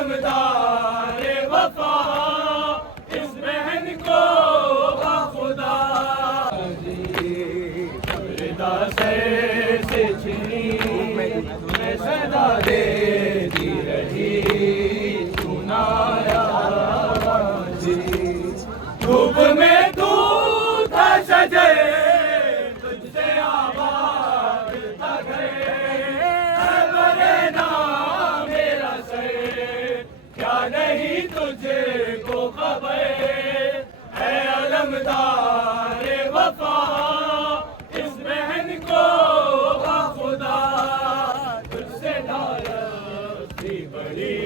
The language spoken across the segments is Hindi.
अलमदार वफा इस बहन को खुदा रिदा से छिनी मैं सदा देती रही सुनाया धूप में तू था सजे तुझसे आबाद था मेरा सर क्या नहीं तुझे को खबर है अलमदार वफा इस बहन को खुदा तुझसे नाराज़ी बड़ी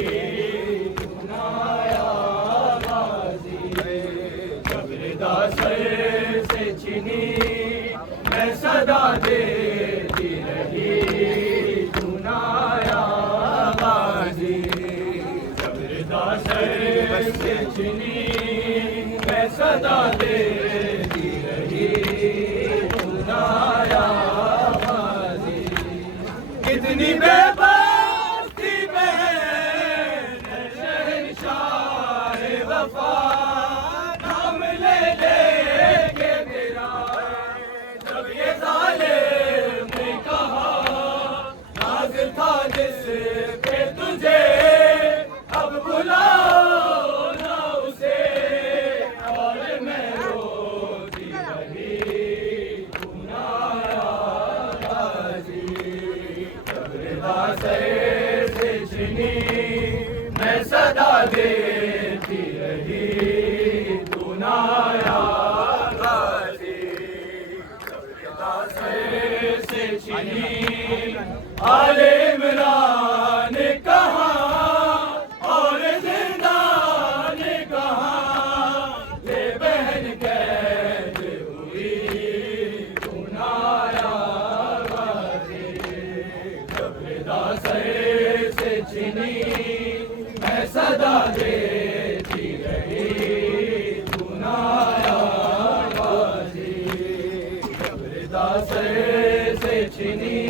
सुनाया से छिनी मैं सदा देती रही सुनाया बाजी से छिनी मैं सदा देती रही सुनाया बाजी कितनी बेबस थी बहन शहंशाह वफा से छिनी मैं सदा देती रही दुनाया से छिनी आले इमरान कहाँ और जिंदान कहाँ ये बहन कैद हुई दुनाया से छिनी मैं सदा देती रही सुनाया बाजी से छिनी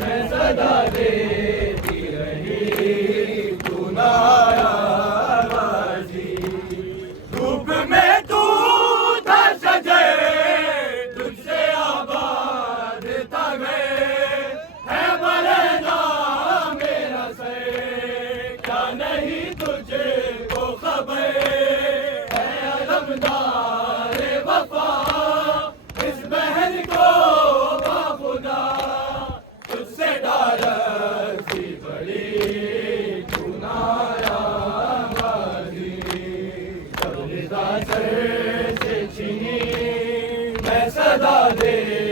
मैं सदा देती रही सुनाया बाजी धूप में तू था सजे तुझसे आबाद था नहीं तुझे को खबर है अलमदार वफा इस बहन को खुदा तुझसे नाराज़ी बड़ी सुनाया बाजी से छिनी मैं सदा दे